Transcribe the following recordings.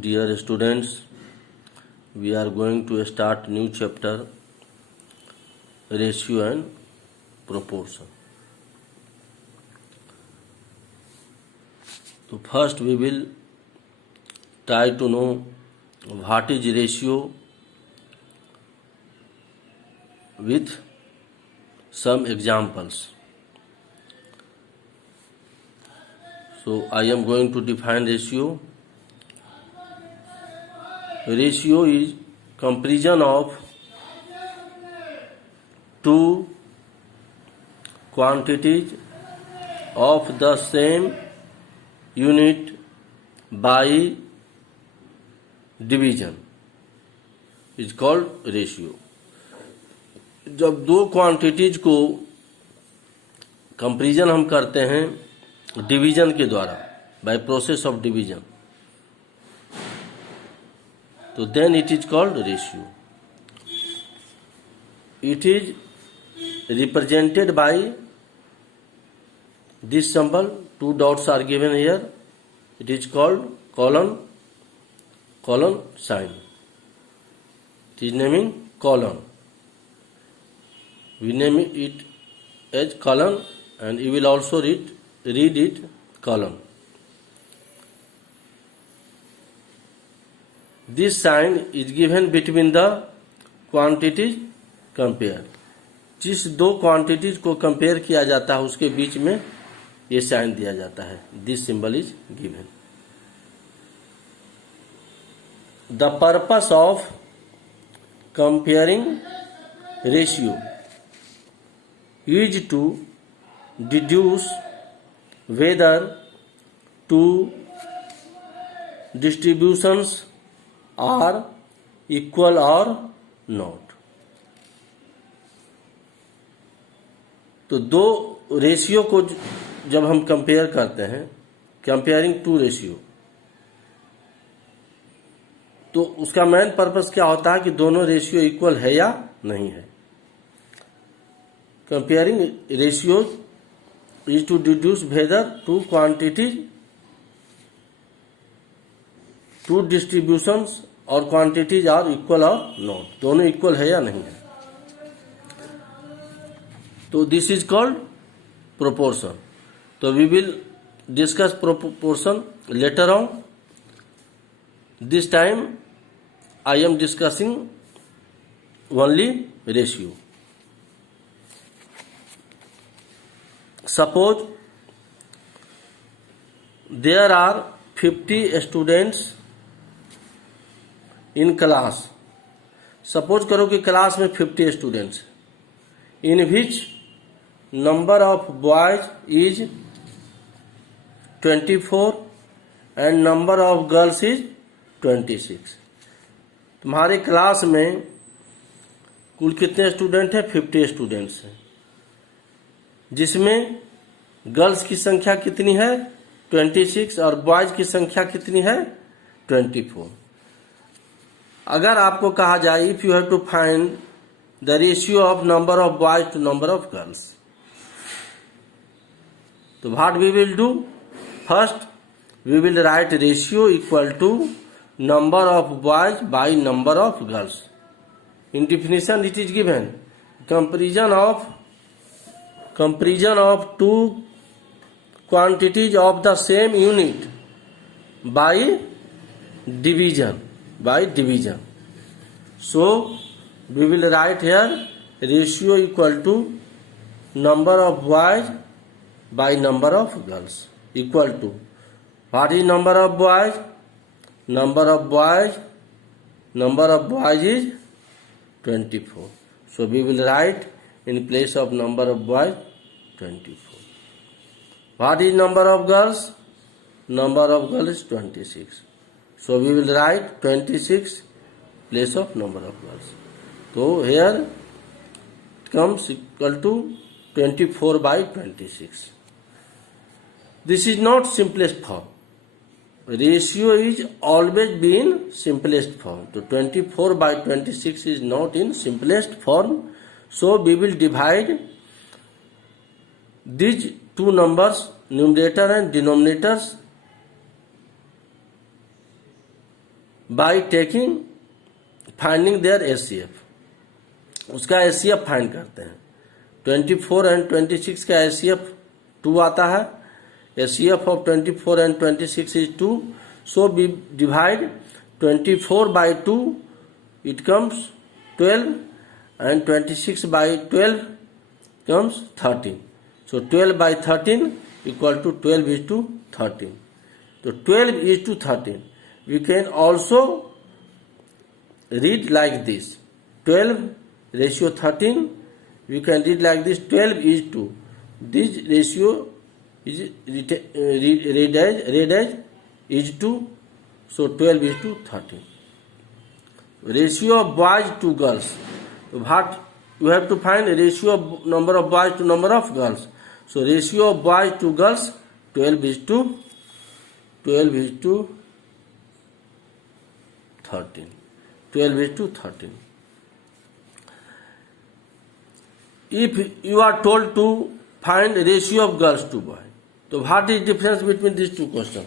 Dear students, we are going to start new chapter, ratio and proportion. So first we will try to know what is ratio with some examples. So I am going to define ratio. Ratio is comparison of two quantities of the same unit by division is called ratio. जब दो quantities को comparison हम करते हैं division के द्वारा, by process of division, तो then it is called ratio. It is represented by this symbol, two dots are given here. It is called colon sign. It is naming colon. We name it as colon, and you will also read it colon. This sign is given between the quantities compared. जिस दो quantities को compare किया जाता है उसके बीच में ये sign दिया जाता है. This symbol is given. The purpose of comparing ratio is to deduce whether two distributions are equal or not. तो दो रेशियो को जब हम कंपेयर करते हैं, कंपेयरिंग टू रेशियो, तो उसका मेन पर्पस क्या होता है कि दोनों रेशियो इक्वल है या नहीं है. Comparing ratios is to deduce whether two quantities, two distributions or quantities are equal or not. दोनों इक्वल है या नहीं है. तो this is called proportion. तो we will discuss proportion later on. This time I am discussing only ratio. Suppose there are 50 students in class. Suppose करो कि class में 50 students, in which number of boys is 24 and number of girls is 26. तुम्हारे class में कुल कितने student हैं? 50 students हैं, जिसमें गर्ल्स की संख्या कितनी है? 26 और बॉयज की संख्या कितनी है? 24. अगर आपको कहा जाए if you have to find the ratio of number of boys to number of girls, तो what we will do? First we will write ratio equal to number of boys by number of girls. In definition it is given comparison of two quantities of the same unit by division. So we will write here ratio equal to number of boys by number of girls equal to, what is number of boys? Number of boys is 24. So we will write in place of number of boys 24. What is number of girls? Number of girls is 26. So we will write 26 place of number of girls. So here it comes equal to 24 by 26. This is not simplest form. Ratio is always been simplest form. So 24 by 26 is not in simplest form. So we will divide these two numbers, numerator and denominators, by taking finding there HCF. उसका HCF find करते हैं। 24 and 26 का HCF 2 आता है। HCF of 24 and 26 is 2, so we divide 24 by 2, it comes 12, and 26 by 12 comes 13. So 12 by 13 equal to 12 is to 13. So 12 is to 13. We can also read like this. 12 ratio 13. We can read like this. 12 is to. This ratio is read as is to. So 12 is to 13. Ratio of boys to girls. What you have to find a ratio of number of boys to number of girls. So ratio of boys to girls 12 is to 13. 12 is to 13. If you are told to find ratio of girls to boys, so what is difference between these two questions?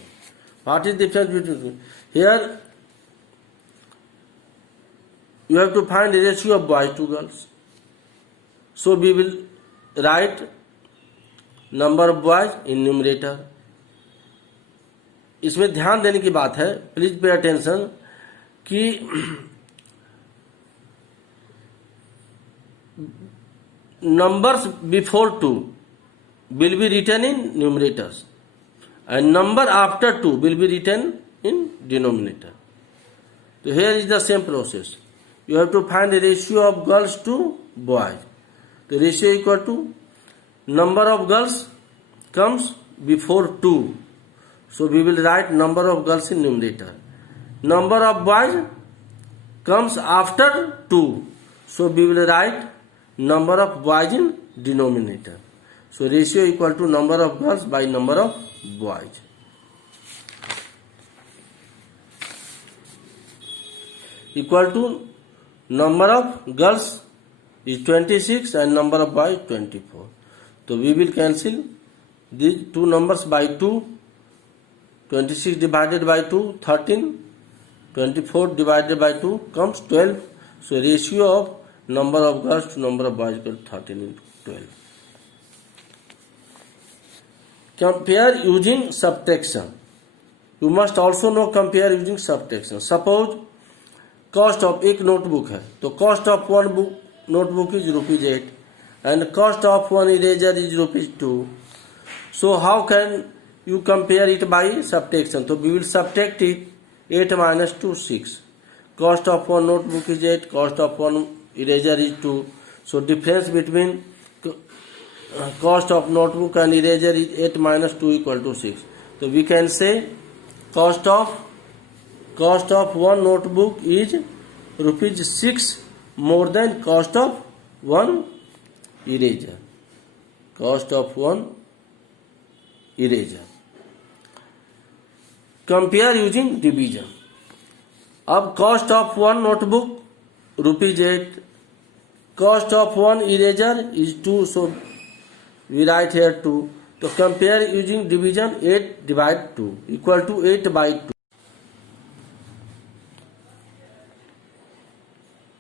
What is difference between here? You have to find the ratio of boys to girls. So we will write number of boys in numerator. इसमें ध्यान देने की बात है, please pay attention, कि numbers before 2 will be written in numerators and number after 2 will be written in denominator. So here is the same process. You have to find the ratio of girls to boys. The ratio equal to number of girls comes before 2. So we will write number of girls in numerator. Number of boys comes after 2. So we will write number of boys in denominator. So ratio equal to number of girls by number of boys. Equal to number of girls is 26 and number of boys 24. So we will cancel these two numbers by 2. 26 divided by 2, 13. 24 divided by 2 comes 12. So ratio of number of girls to number of boys equal to 13 into 12. Compare using subtraction. You must also know compare using subtraction. Suppose cost of एक notebook है, तो cost of one book notebook is ₹8 and cost of one eraser is ₹2. So how can you compare it by subtraction? So we will subtract it. 8 minus 2, 6. Cost of one notebook is 8, cost of one eraser is 2. So difference between cost of notebook and eraser is 8 minus 2 equal to 6. So we can say cost of one notebook is ₹6 more than cost of one eraser. Cost of one eraser. Compare using division. अब cost of one notebook ₹8. Cost of one eraser is 2. So we write here 2. So compare using division. 8 divide 2 equal to 8 by 2.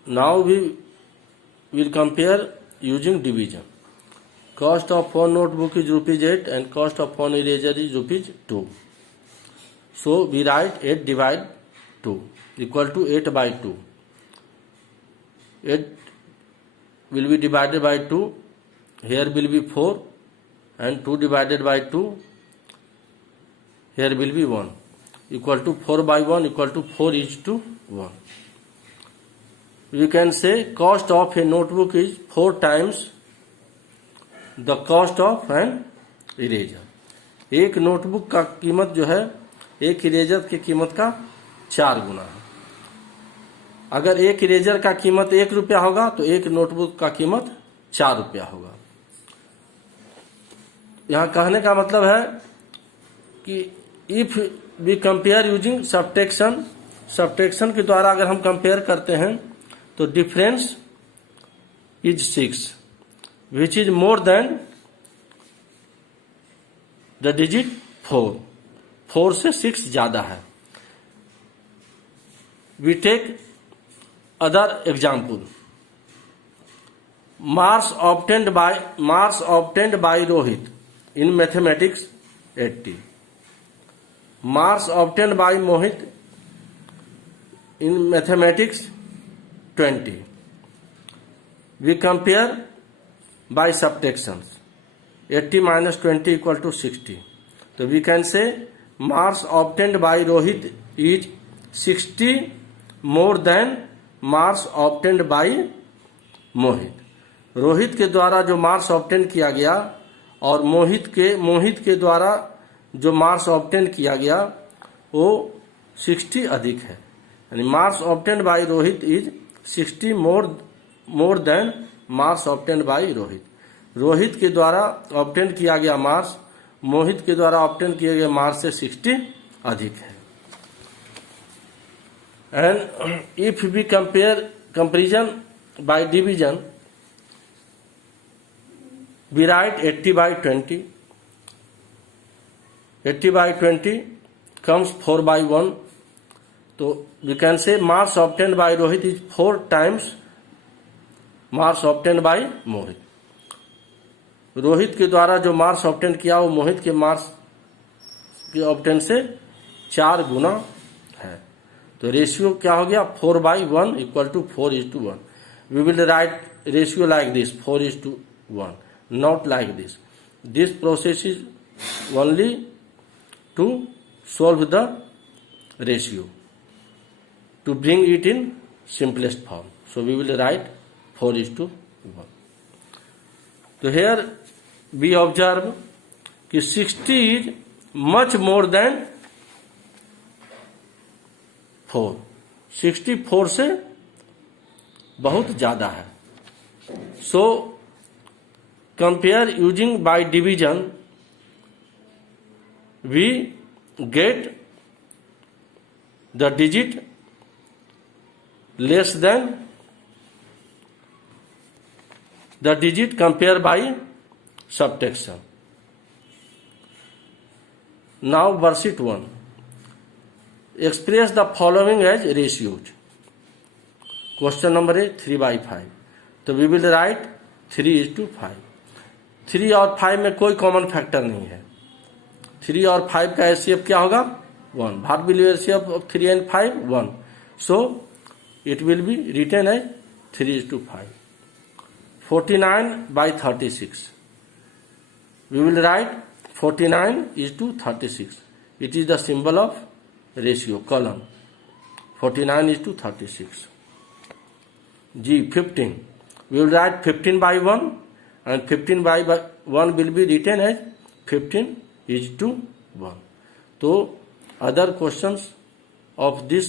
Now we will compare using division. Cost of one notebook is ₹8 and cost of one eraser is ₹2. So we write 8 divide 2 equal to 8 by 2. 8 will be divided by 2. Here will be 4 and 2 divided by 2. Here will be 1 equal to 4 by 1 equal to 4 is to 1. We can say cost of a notebook is 4 times the cost of an eraser. एक notebook का कीमत जो है एक eraser की कीमत का 4 गुना है. अगर एक इरेजर का कीमत ₹1 होगा तो एक नोटबुक का कीमत ₹4 होगा. यहां कहने का मतलब है कि if we compare using subtraction के द्वारा अगर हम कंपेयर करते हैं तो difference is 6 which is more than the digit 4. 4 से 6 ज्यादा है. we take other example. Marks obtained by Rohit in mathematics 80. Marks obtained by Mohit in mathematics 20. We compare by subtractions. 80 minus 20 equal to 60. So we can say marks obtained by Rohit is 60 more than marks obtained by Mohit. Rohit के द्वारा जो marks obtain किया गया और मोहित के द्वारा जो marks obtain किया गया वो 60 अधिक है, यानी marks obtain bye Rohit is 60 more than marks obtain bye Rohit. Rohit के द्वारा ऑब्टेन किया गया मार्क्स मोहित के द्वारा ऑब्टेन किए गए मार्क्स से 60 अधिक है. And if we comparison by division, we write 80 by 20. 80 by 20 comes 4 by 1. So we can say marks obtained by Rohit is 4 times marks obtained by Mohit. Rohit के द्वारा जो मार्क्स ऑब्टेन किया वो मोहित के मार्क्स के ऑब्टेन से 4 गुना है. तो रेशियो क्या हो गया 4 by 1 equal to 4:1. We will write ratio like this 4:1. Not like this. This process is only to solve the ratio, to bring it in simplest form. So we will write 4:1. So here we observe कि 60 is much more than 4. 64 से बहुत ज्यादा है. So compare using by division, we get the digit less than the digit compare by subtraction. Now worksheet 1. Express the following as ratios. Question number A 3 by 5. So we will write 3:5. 3 और 5 में कोई common factor नहीं है. 3 और 5 का HCF क्या होगा 1. भाग below HCF of 3 and 5 1. So it will be written as 3:5. 49 by 36. We will write 49:36. It is the symbol of ratio column. 49:36. G 15. We will write 15 by 1. And 15 by 1 will be written as 15:1. So other questions of this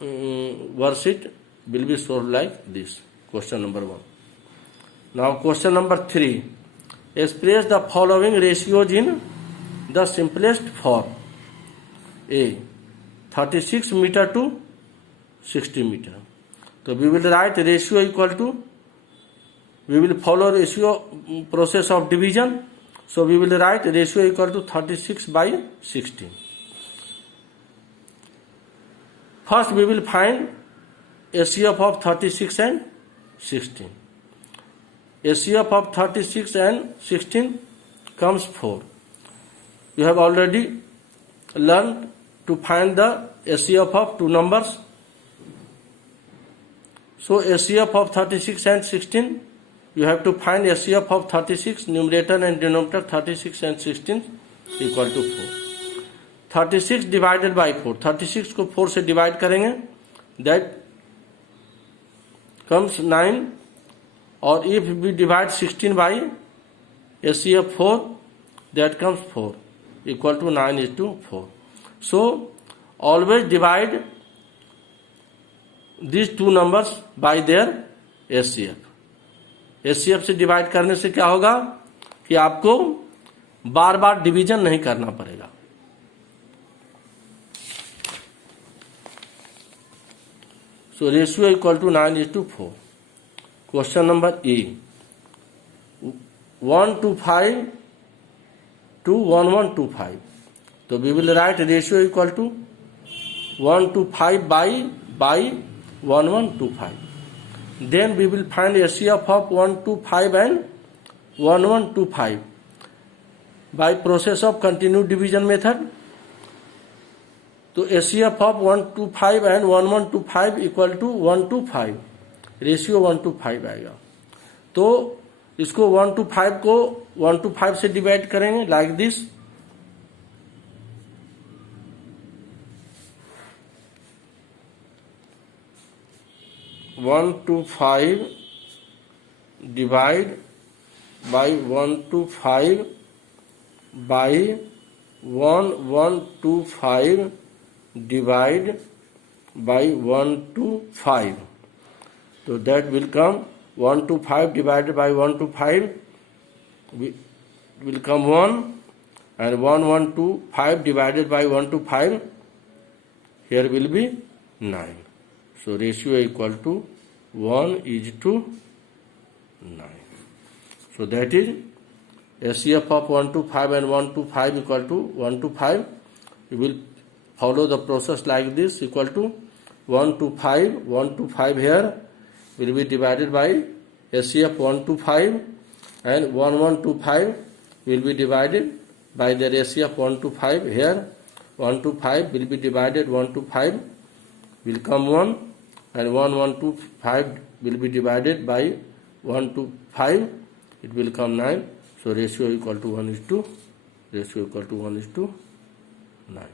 worksheet will be solved like this. Question number 1. Now question number 3. Express the following ratios in the simplest form. A 36 meter to 60 meter. So we will write ratio equal to, we will follow ratio process of division. So we will write ratio equal to 36 by 16. First we will find HCF of 36 and 16. HCF of 36 and 16 comes 4. You have already learned to find the HCF of two numbers. So HCF of 36 and 16, you have to find HCF of 36, numerator and denominator 36 and 16 equal to 4. 36 divided by 4, 36 को 4 से divide करेंगे, that comes 9. और if we divide 16 by HCF 4, that comes 4 equal to 9:4. So always divide these two numbers by their HCF. HCF से divide करने से क्या होगा कि आपको बार बार डिवीजन नहीं करना पड़ेगा. So ratio equal to 9:4. Question number E. 125 to 1125. So we will write ratio equal to 125 by by 1125. Then we will find HCF of 125 and 1125 by process of continued division method. तो HCF of 125 and 1125 equal to 125, ratio 125 आएगा. तो इसको 125 को 125 से divide करेंगे like this. One two five divide by 125 by 1125 divide by 125. So that will come 125 divided by 125 will come 1, and 1125 divided by 125 here will be 9. So ratio equal to 1 is to 9. So that is HCF of 125 and 125 equal to 125. You will follow the process like this, equal to 125 here will be divided by HCF 125, and 1125 will be divided by the ratio of 125 here. 125 will be divided 125 will come 1, and 1125 will be divided by 125, it will come 9. So ratio equal to 1 is to 9.